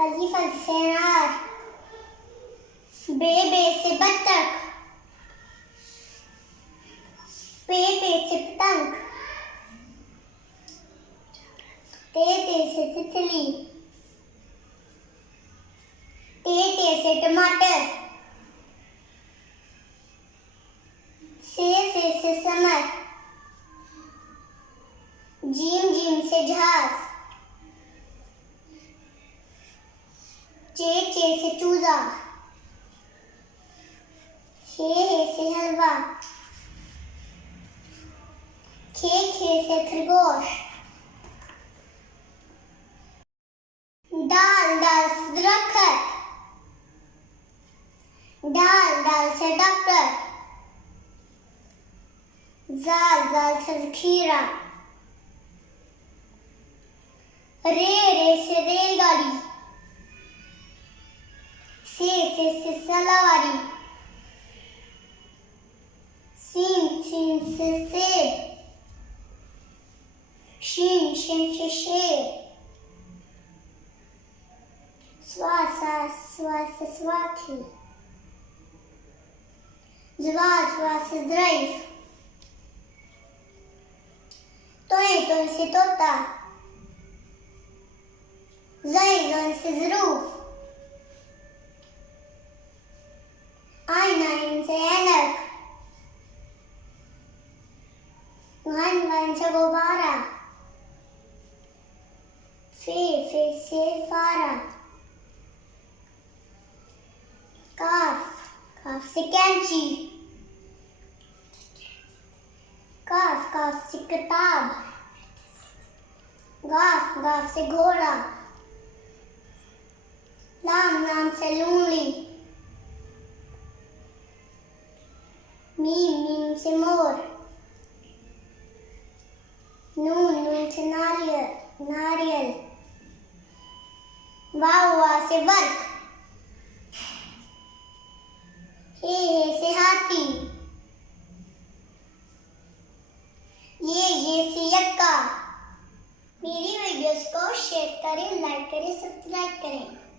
अलिफ से अनार, बे से बत्तख, पे से पतंग, ते से तितली, टे से टमाटर, से समर, जीम से जहाज, चे से चूजा, हे से हलवा, खे से खरगोश, दाल से दरख्त, दाल से डॉक्टर, जाल से जखीरा, रे से रेलगाड़ी, से सलावारी, सीन से सेब, शीन से शेर, स्वा से स्वाति, ज़वा से ज़राइफ, तोय से तोता, ज़य से ज़रूफ, आइन से ऐनक, गन से गुब्बारा, फे से फारा, काफ से कैंची, काफ से किताब, गाफ से घोड़ा, लाम से लूंगली, मीम से मोर, नून से नारियल, वाव से वर्क, हे से हाथी, ये से यक्का। मेरी वीडियोस को शेयर करें, लाइक करें, सब्सक्राइब करें।